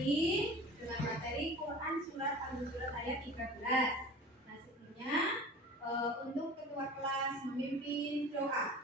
Memimpin dengan materi Quran surat Al-Hujurat ayat 13. Nah, sebelumnya untuk ketua kelas memimpin doa.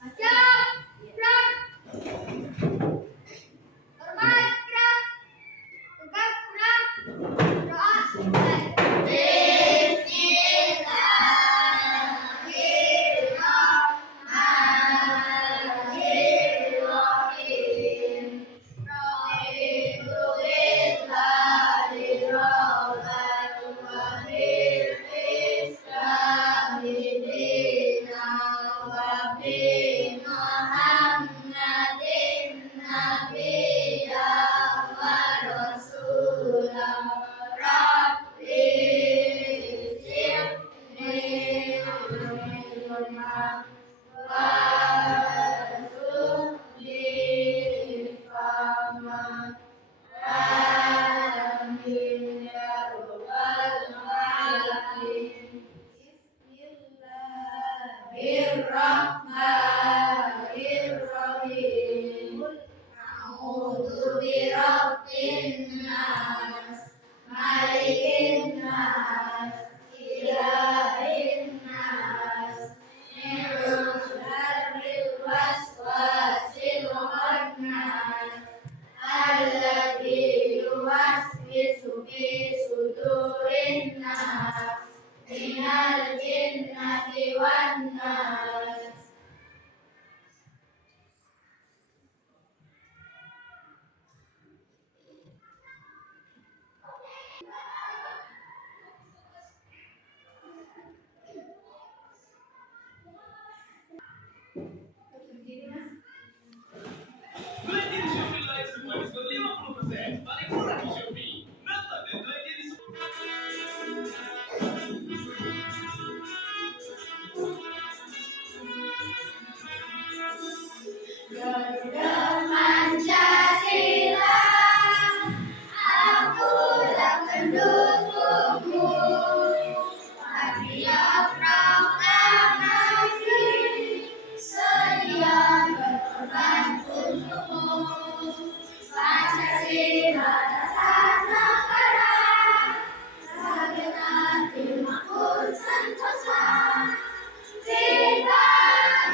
Bismillahirrahmanirrahim. A'udzu birabbin nas, malikin nas, ilahin nas, min syarril waswasil khannas, alladzi yuwaswisu fi sudurin nas, minal jinnati wan nas. Belanja di Shopee Live semua diskon 50%. Paling murah di Shopee. Nonton dan belanja di Garuda Pancasila, akulah pendukungmu. Satria proklamasi, sedia berkorban untukmu. Pancasila dasar negara, segenap makmur sentosa. Kita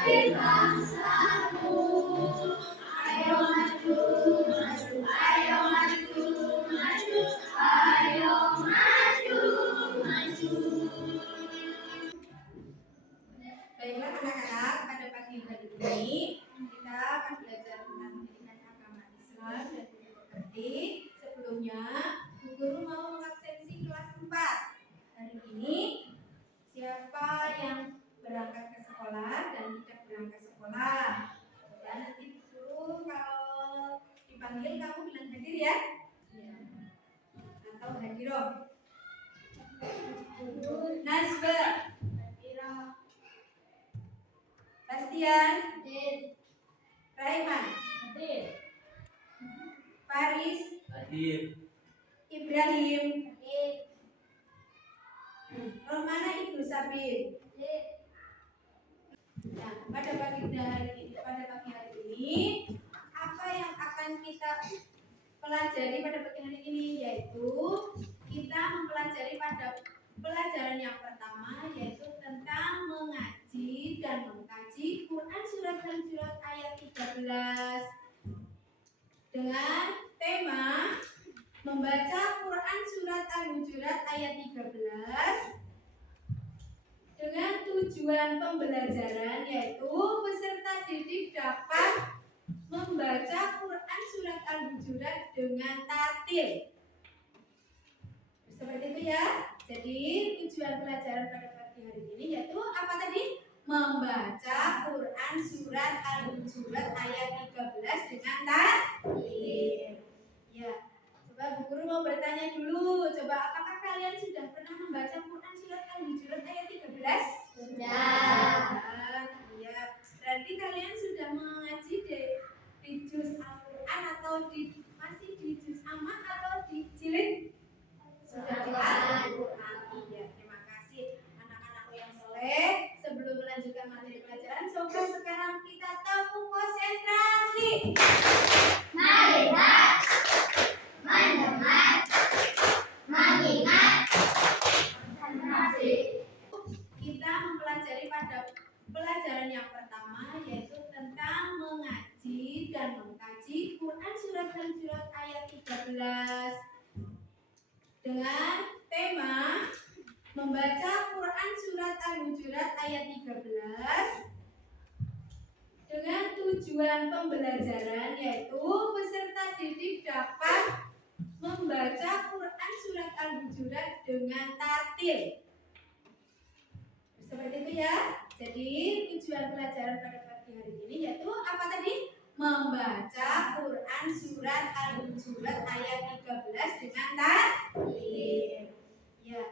di bangsamu, ayo maju, maju, ayo maju, maju, ayo maju, maju. Baiklah anak-anak, pada pagi hari ini kita akan belajar tentang pendidikan agama Islam dan budi pekerti. Sebelumnya, Bu Guru mau mengabsensi kelas 4. Hari ini siapa yang berangkat ke sekolah dan tidak berangkat sekolah? Ya, nanti Bu Guru kalau dipanggil kamu bilang hadir ya? Atau hadiroh? Nasba, Bastian, Raiman, Faris, Ibrahim, Romana Ibu Sabit. Nah, pada pagi hari ini apa yang akan kita pelajari pada pagi hari ini, yaitu kita mempelajari pada pelajaran yang pertama, yaitu tentang mengaji dan mengkaji Quran surat Al-Hujurat ayat 13 dengan tema membaca Quran surat Al-Hujurat ayat 13 dengan tujuan pembelajaran, yaitu peserta didik dapat membaca Quran surat Al-Hujurat dengan tartil. Seperti itu ya. Jadi tujuan pelajaran pada pagi hari ini yaitu apa tadi? Membaca Quran surat Al-Hujurat ayat 13 dengan tartil. Ya. Coba Bu Guru mau bertanya dulu. Coba apakah kalian sudah pernah membaca Quran surat Al-Hujurat ayat 13? Sudah. Iya. Berarti kalian sudah mengaji di juz Al-Quran atau masih di juz Amma atau di jilid? Sudah di Al-Quran. Iya, terima kasih anak-anakku yang soleh. Sebelum melanjutkan materi pelajaran, coba sekarang kita tepuk konsentrasi. Mari, tujuan pembelajaran yaitu peserta didik dapat membaca Quran surat Al-Hujurat dengan tartil. Seperti itu ya. Jadi tujuan pelajaran pada pagi hari ini yaitu apa tadi? Membaca Quran surat Al-Hujurat ayat 13 dengan tartil. Ya.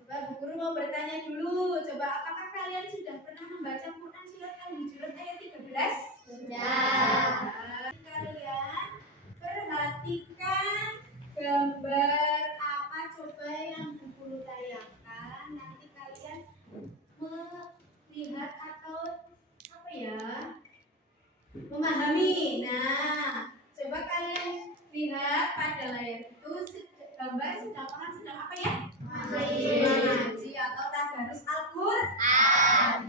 Coba Bu Guru mau bertanya dulu. Coba apakah kalian sudah pernah membaca Quran surat Al-Hujurat ayat 13? Sudah. Kalian perhatikan gambar apa coba yang Bu Guru tayangkan. Nanti kalian melihat atau apa ya? Memahami. Nah, coba kalian lihat pada layar itu gambar orang sedang apa ya? Mengaji atau tadarus Al-Qur'an.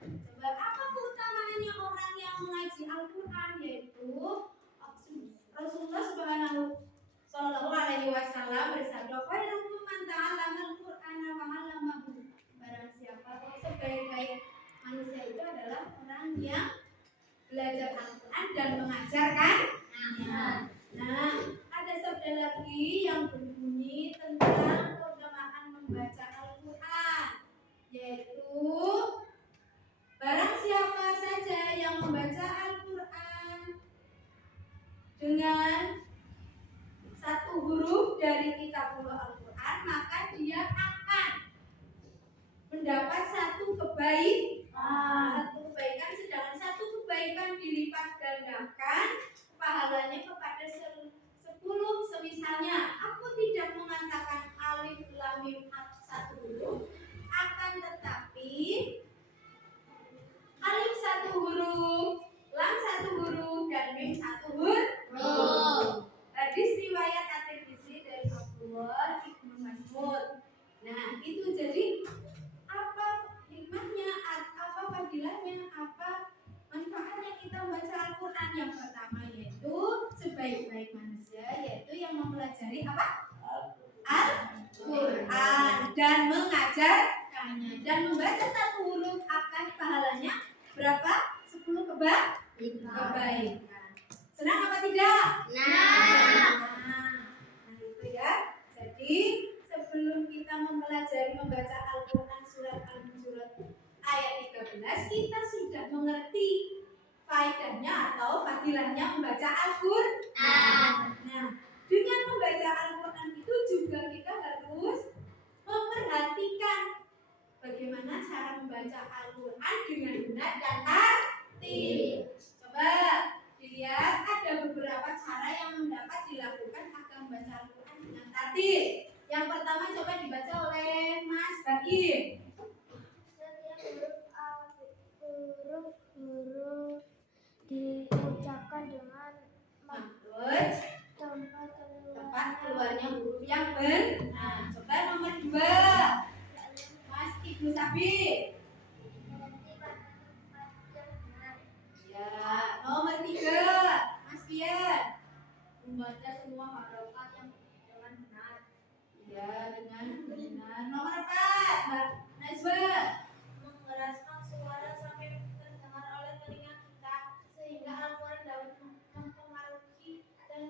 Coba apa keutamaannya orang yang mengaji Al-Qur'an yaitu Rasulullah Shallallahu Alaihi Wasallam bersabda, "Khairukum man ta'allama al-Qur'ana wa 'allamahu." Barang siapa sebaik-baik manusia itu adalah orang yang belajar Al-Quran dan mengajarkan. Nah, ada sabda lagi yang berbunyi tentang keutamaan membaca Al-Quran, yaitu barang siapa saja yang membaca Al-Quran dengan satu huruf dari kitabullah Al-Quran, maka dia akan mendapat satu kebaikan, sedangkan satu kebaikan dilipat gandakan pahalanya kepada 10 semisalnya. Aku tidak mengatakan alif lam mim satu huruf, akan tetapi alif satu huruf, lam satu huruf, dan mim satu huruf. Hadis riwayat At-Tirmizi dari Abdullah Ibnu Mas'ud. Nah, itu jadi apa hikmahnya, apa fadilahnya, apa manfaatnya kita membaca Al-Quran? Yang pertama yaitu sebaik-baik manusia yaitu yang mempelajari apa? Al-Quran dan mengajarkannya, dan membaca satu huruf akan pahalanya berapa? 10 kebaikan. Senang apa tidak? Nah, itu ya. Jadi sebelum kita mempelajari membaca Al-Quran surat Al-Hujurat ayat 13, kita sudah mengerti faedahnya atau fadilahnya membaca Al-Quran. Nah, dengan membaca Al-Quran itu juga kita harus memperhatikan bagaimana cara membaca Al-Quran dengan benar dan tartil. Coba dilihat, ada beberapa cara yang dapat dilakukan agar membaca Al-Quran dengan tartil. Yang pertama coba dibaca oleh Mas Baim. Setiap huruf diucapkan dengan makhraj, tempat keluarnya huruf yang benar. Coba nomor 2, Mas Ibnu Sabi. Ya, nomor 3, Mas Pian. Membaca semua harokat yang dengan benar. Ya, dengan benar. Nomor 4, Mbak Najwa. mengeraskan suara sampai terdengar oleh telinga kita sehingga Al-Quran dapat mempengaruhi dan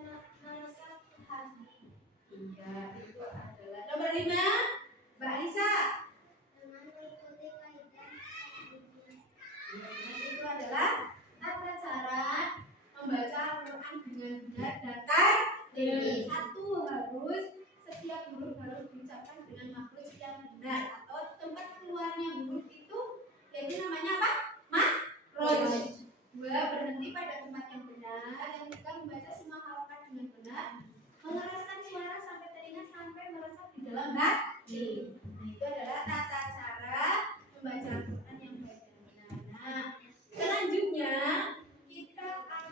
meresap ke hati. Iya, itu adalah nomor 5, Mbak Alisa. Dengan mengikuti kaidah Itu adalah tata cara membaca Al-Quran dengan benar dan tartil. Satu, harus setiap huruf harus diucapkan dengan makhraj yang benar atau tempat keluarnya huruf itu yaitu namanya apa? Makhraj. 2, berhenti pada tempat yang benar. Yang ketiga, membaca semua harokat dengan benar, mengeraskan suara sampai telinga sampai meresap di dalam hati. Nah, itu adalah tata cara membaca Al-Quran yang baik dan benar. Nah, selanjutnya kita akan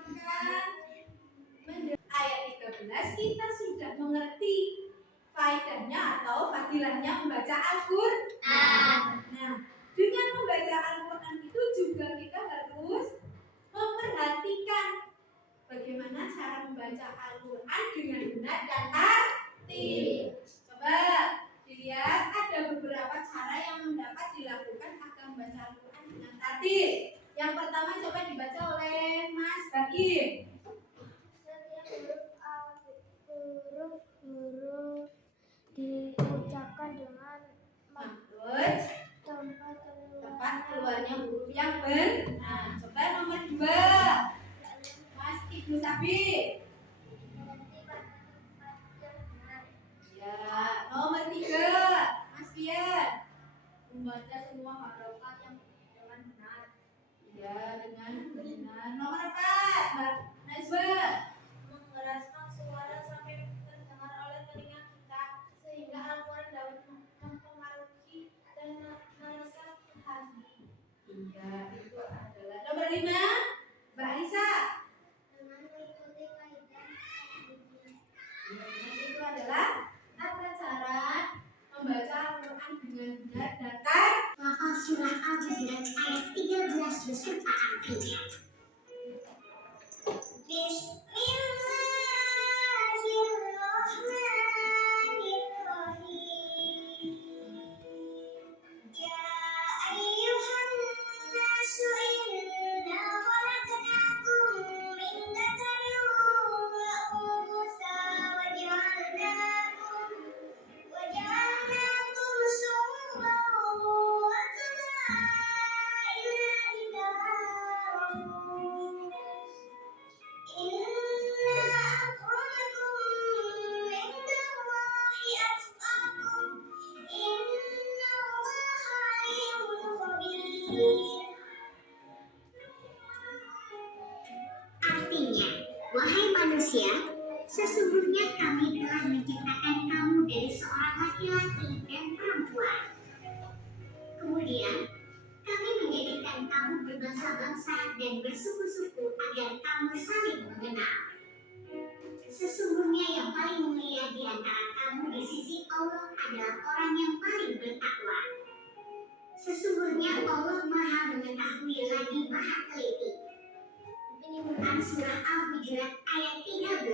ayat 13. Kita sudah mengerti faedahnya atau fadilahnya membaca Al-Quran. Nah, dengan membaca Al-Quran itu juga kita harus memperhatikan bagaimana cara membaca Al-Quran dengan benar dan tartil. Coba dilihat, ada beberapa cara yang dapat dilakukan agar membaca Al-Quran dengan tartil. Yang pertama coba dibaca oleh lagi. Setiap huruf diucapkan dengan Nah, terus tempat keluarnya huruf yang benar. Coba nomor 2. Mas Ibu Sabi. Ya, nomor 3. Mas Pian. Membaca semua harokat yang dengan benar. Ya, dengan benar. Nomor 4. Mbak Najwa. mengeraskan suara sampai terdengar oleh telinga kita sehingga Al-Quran dapat mempengaruhi dan meresap ke hati. Iya, itu adalah nomor 5. Mbak Alisa. Dengan mengikuti kaidah Itu adalah tata cara membaca Al-Quran dengan benar dan tepat. Lafal surah Al-Hujurat ayat 13 beserta artinya. Bismillahirrahmanirrahim. Ya ayyuhan nasu inna khalaqnakum min dzakarin wa untha wa ja'alnakum syu'uban wa qabaila lita'arafu. Inna akramakum indallahi atqakum. Innallaha alimun khabir. Artinya, wahai manusia, sesungguhnya kami telah menciptakan kamu dari seorang laki-laki dan perempuan. Kemudian, kami menjadikan kamu berbangsa-bangsa dan bersuku-suku agar kamu saling mengenal. Sesungguhnya yang paling mulia di antara kamu di sisi Allah adalah orang yang paling bertakwa. Sesungguhnya Allah Maha Mengetahui lagi Maha Teliti. Penyebutan surah Al-Hujurat ayat 13.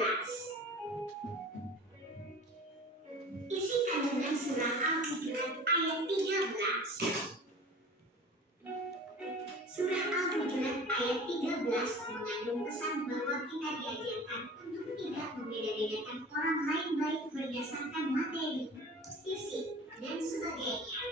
Isi kandungan surah Al-Hujurat ayat 13. Surah Al-Hujurat ayat 13 mengandung pesan bahwa kita diajarkan untuk tidak membeda-bedakan orang lain baik berdasarkan materi, fisik, dan sebagainya.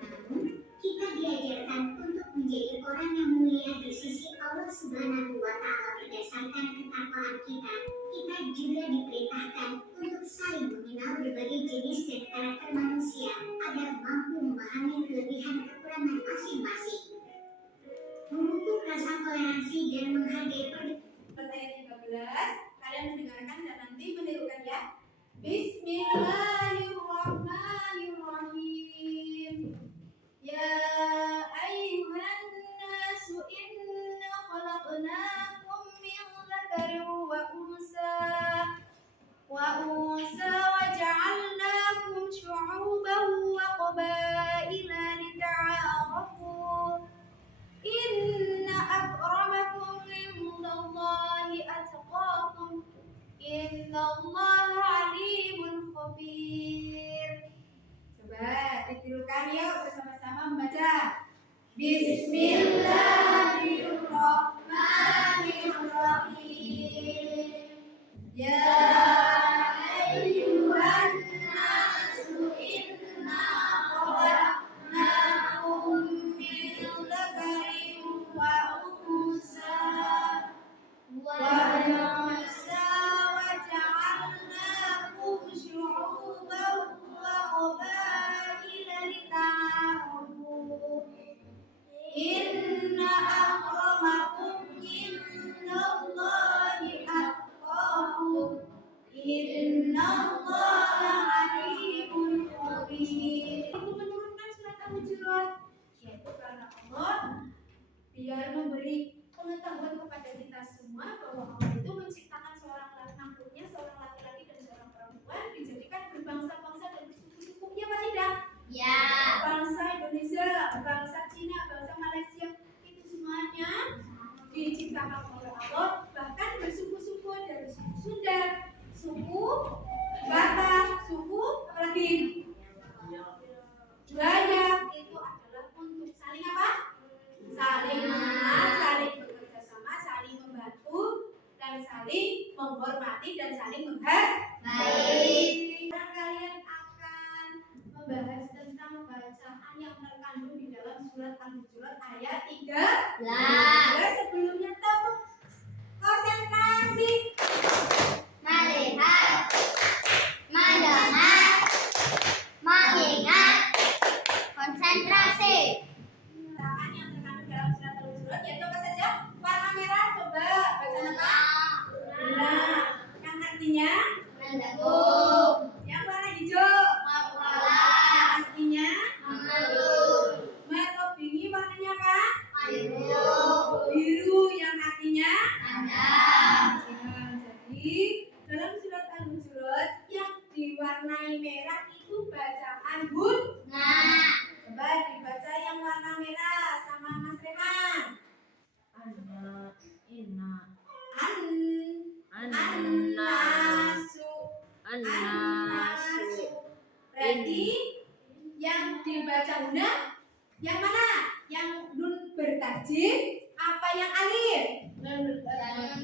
Namun, kita diajarkan untuk menjadi orang yang mulia di sisi Allah Subhanahu wa Ta'ala berdasarkan ketakwaan kita. Kita juga diperintahkan untuk saling mengenal berbagai jenis dan karakter manusia agar mampu memahami kelebihan kekurangan masing-masing. Memupuk rasa toleransi dan menghargai Pertanyaan 13. Kalian mendengarkan dan nanti menirukan ya. Bismillahirrahmanirrahim. Ya ayyuhan nasu inna khalaqnakum min dzakarin wa unsa wa ja'alnakum syu'uban wa qabaila lita'arafu. Inna akramakum indallahi atqakum. Innallaha alimun khabir. Coba ditirukan yuk bersama-sama membaca. Bismillahirrahmanirrahim. Ya ayyuhan nasu inna khalaqnakum min dzakarin wa unsa wa ja'alnakum syu'uban wa qabaila lita'arafu. Inna akramakum indallahi atqakum. Innallaha alimun khabir. Aku menurunkan surat Al-Hujurat, yaitu karena Allah biar memberi pengetahuan kepada kita semua bahwa Allah itu menciptakan seorang makhluknya, seorang laki-laki dan seorang perempuan, dijadikan berbangsa-bangsa dan bersuku-suku. Ya apa tidak? Ya. Bangsa Indonesia, bangsa Cina, bangsa Malaysia, itu semuanya diciptakan oleh Allah. Bahkan bersuku-suku dari suku Sunda, suku Batak, suku apalagi Dayak, itu adalah untuk saling apa? Saling mengenal, saling bekerja sama, saling membantu. menghormati dan saling menghargai. Kalian akan membahas tentang bacaan yang terkandung di dalam surat Al-Hujurat ayat 13. Sebelumnya tepuk konsentrasi. Melihat, mendengar, mengingat, konsentrasi. Bacaan yang terkandung dalam surat Al-Hujurat yaitu apa saja? Warna merah, coba bacaan apa? Nah, yang artinya Mendukung, yang warna hijau. mempelai, Yang artinya mengeluh, merobingi warnanya apa? biru, Biru yang artinya ada, jadi dalam surat Al-Hujurat yang diwarnai merah itu bacaan Hud. nah, Coba dibaca yang warna merah sama Mas Rehan. Anna, inna, An-nasu. annasu, Berarti yang dibaca Huna yang mana? Yang nun bertajwid apa yang alif?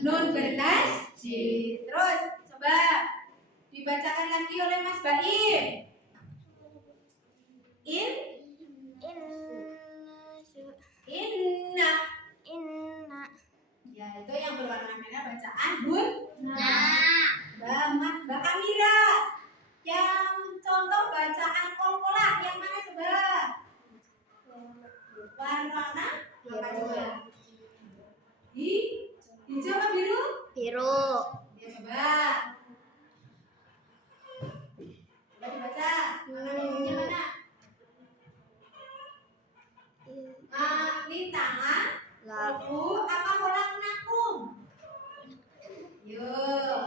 Nun bertajwid. Terus coba dibacakan lagi oleh Mas Baim. Inna. Ya, itu yang berwarna merah bacaan Hud. nah, Mbak Amira. Yang contoh bacaan kol-kolah yang mana coba? Warna apa coba? Hijau apa biru? biru, Ya coba. Coba dibaca. Warna birunya mana? Ini tangan. Lalu apa kolak nakum? Yuk.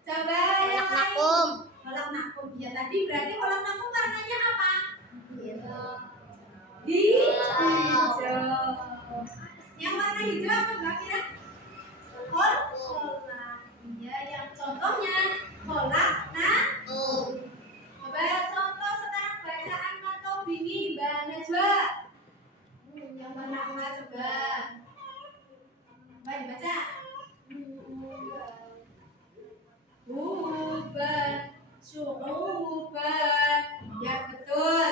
Coba yang lain. nakum, Kolak nakum. Ya tadi berarti kolak nakum warnanya apa? Hijau. Yang warna hijau apa Mbak Kira? Kolak. Iya, yang contohnya kolak nakum. Coba contoh sekarang bacaan matobini Mbak Najwa. Yang mana coba? Coba dibaca. Huban, syu'uban. Ya betul.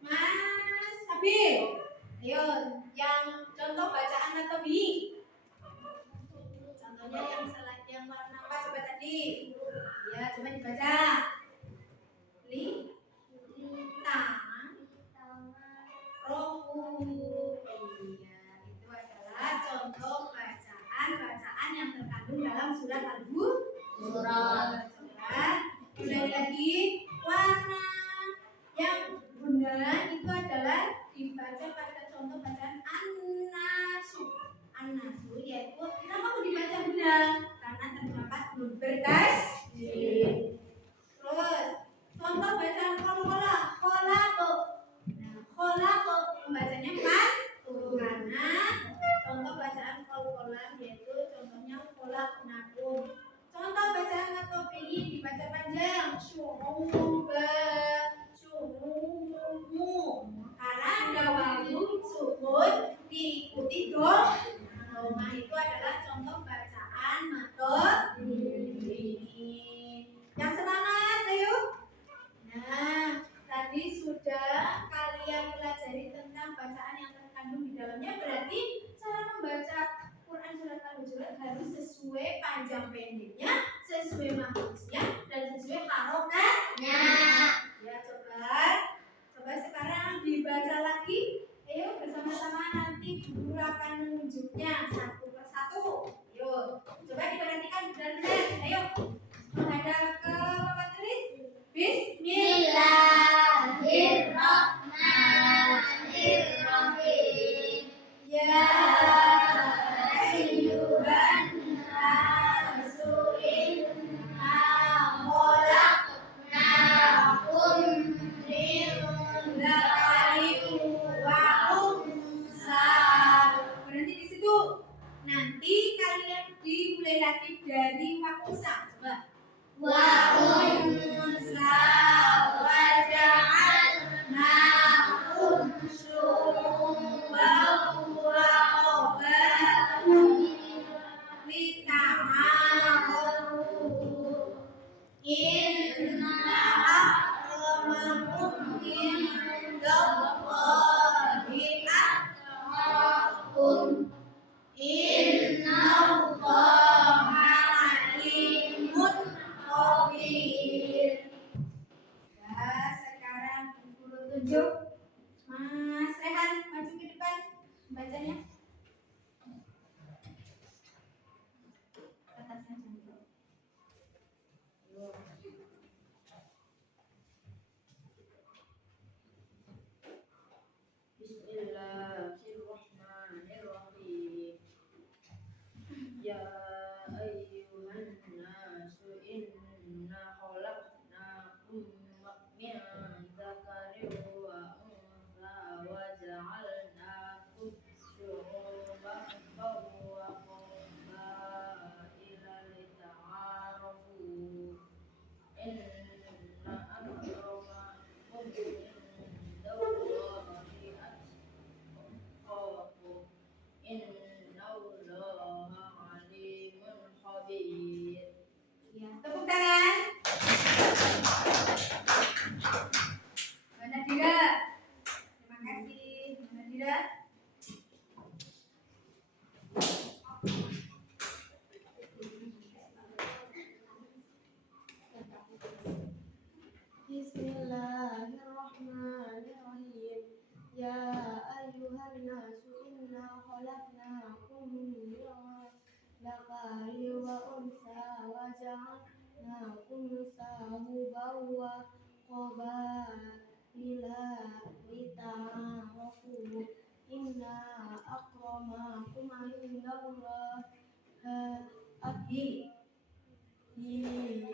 Mas Habib. Ayo, yang contoh bacaan matobi. Contohnya yang warna apa coba tadi? Ya, coba dibaca. Lintang. Rohu. Iya, itu adalah contoh bacaan yang terkandung dalam surat Al-Hujurat. Ulangi lagi. Warna yang guna itu adalah dibaca pada contoh bacaan an-nasu. An-nasu yaitu kenapa mau dibaca guna? Karena terdapat nun bertajwid. Terus contoh bacaan kolako. Kolako membacanya empat karena contoh bacaan kolak yaitu contohnya kolak nakum. Contoh bacaan matobi dibaca panjang syu'uba, syu'umu karena ada wawu sukun diikuti doma. Itu adalah contoh bacaan matobi. Yang semangat ayo. Nah, tadi sudah kalian pelajari tentang bacaan yang terkandung di dalamnya. Berarti cara membaca Quran surat Al-Hujurat harus sesuai panjang pendeknya, sesuai maksudnya, dan sesuai harokatnya. Ya coba sekarang dibaca lagi. Ayo bersama-sama nanti guru akan menunjuknya satu persatu. Yuk, coba diperhatikan benar-benar. Ayo menghadap ke papan tulis. Bismillahirrahmanirrahim. Ya ayyuhan nasu inna Khalaqnakum min dzakarin wa unsa. Berhenti di situ. Nanti kalian dimulai lagi dari wakusa. Coba. wa unsa wa ja'alnakum syu'uban wa qabaila خلقناكم من ذكر وأنثى وجعلناكم شعوبا وقبائل لتعارفوا إن أكرمكم عند الله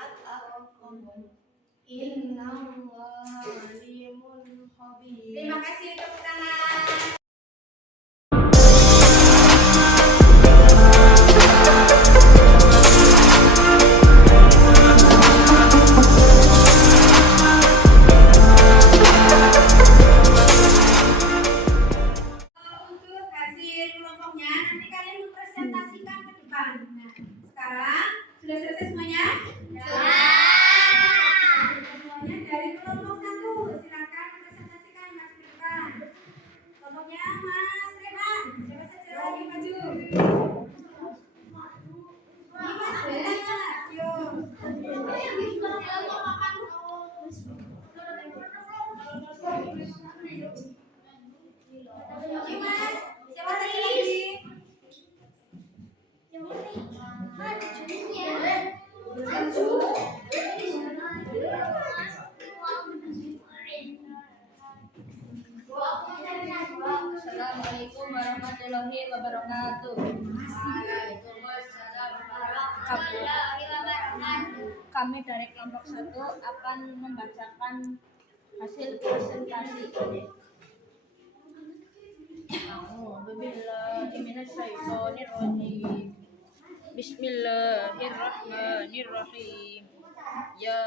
أتقاكم إن الله عليم خبير. Terima kasih tepuk tangan. Untuk hasil kelompoknya nanti kalian mempresentasikan ke depan. Nah, sekarang sudah selesai semuanya? Semuanya dari kelompok 1 silakan mempresentasikan maju ke depan. Kelompoknya Mas Rehan, siapa saja lagi maju? Ini Mas Rehan, yuk. Yuk Mas, siapa saja lagi? Assalamualaikum warahmatullahi wabarakatuh. Kami dari kelompok 1 akan membacakan hasil presentasi. Bismillahirrahmanirrahim. Ya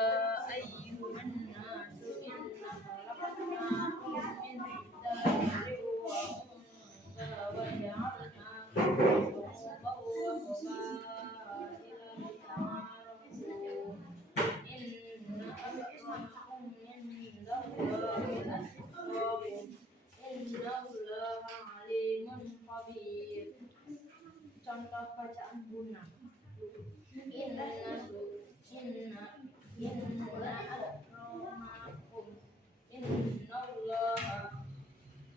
ayyuhan nasu inna khalaqnakum min dhakarin wa untha wa ja'alnakum shu'uban wa qabaila lita'arafu. Inna akramakum indallahi atqakum. Innallaha alimun khabir. Contoh bacaan guna. Inna akramakum innallaha.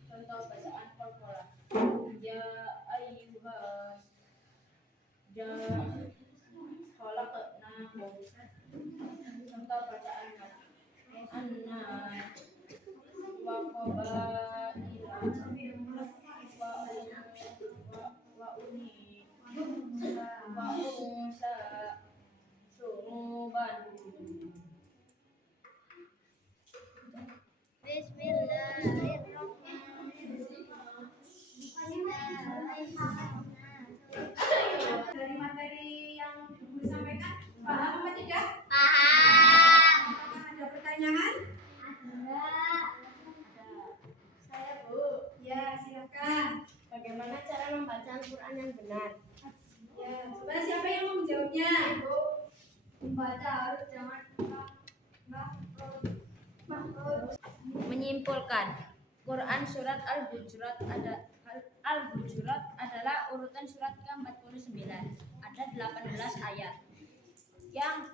Contoh bacaan qalqalah. Ya ayyuhas khalaqnakum. Contoh bacaan anna wa qabaila wa unsa suruban. Dari materi yang Ibu sampaikan, paham apa tidak? Apakah ada pertanyaan? Saya Bu. Ya, silakan. Bagaimana cara membaca Al-Quran yang benar? Ya, coba siapa yang mau menjawabnya? Bu. Membaca harus jangan Menyimpulkan, Quran surat Al-Hujurat adalah urutan surat ke-49. Ada 18 ayat yang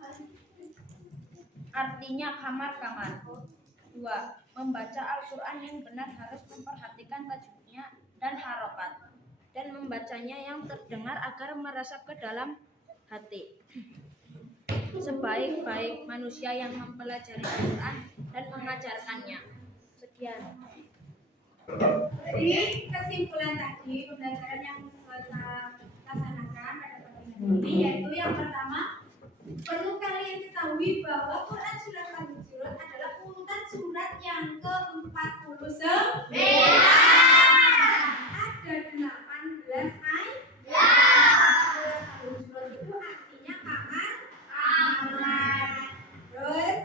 artinya kamar-kamar. 2. Membaca Al-Quran yang benar harus memperhatikan tajwidnya dan harokat, dan membacanya yang terdengar agar meresap ke dalam hati. Sebaik-baik manusia yang mempelajari Al-Quran dan mengajarkannya. Sekian. Jadi kesimpulan tadi pembelajaran yang kita laksanakan pada pagi hari ini yaitu yang pertama, perlu kalian ketahui bahwa Quran surat Al-Hujurat adalah urutan surat yang ke-49. Ada 18 ayat. Surat Al-Hujurat itu artinya kamar. Terus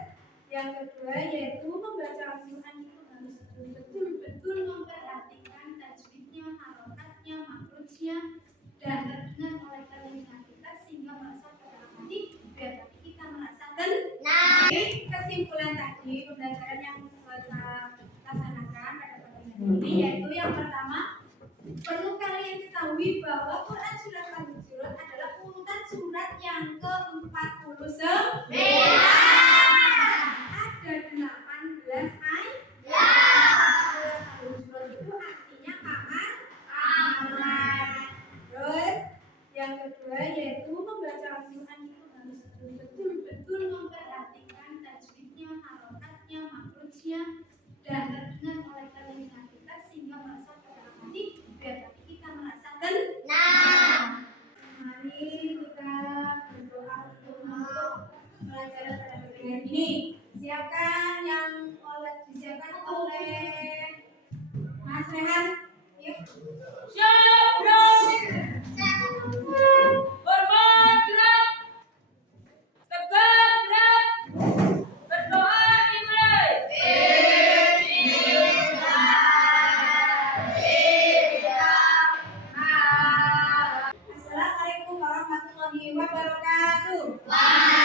yang kedua yaitu membaca Al-Quran itu harus betul-betul memperhatikan tajwidnya, harokatnya, makrojnya, dan terdengar oleh telinga kita sehingga merasa ke dalam hati biar hati kita merasa tenang. Kesimpulan tadi pembelajaran yang kita laksanakan pada pagi hari ini ini. Siapkan yang disiapkan oleh Mas Rehan. Yuk. Siap, bro. Hormat, gerak. Tegak, gerak. Berdoa dimulai. Assalamualaikum warahmatullahi wabarakatuh.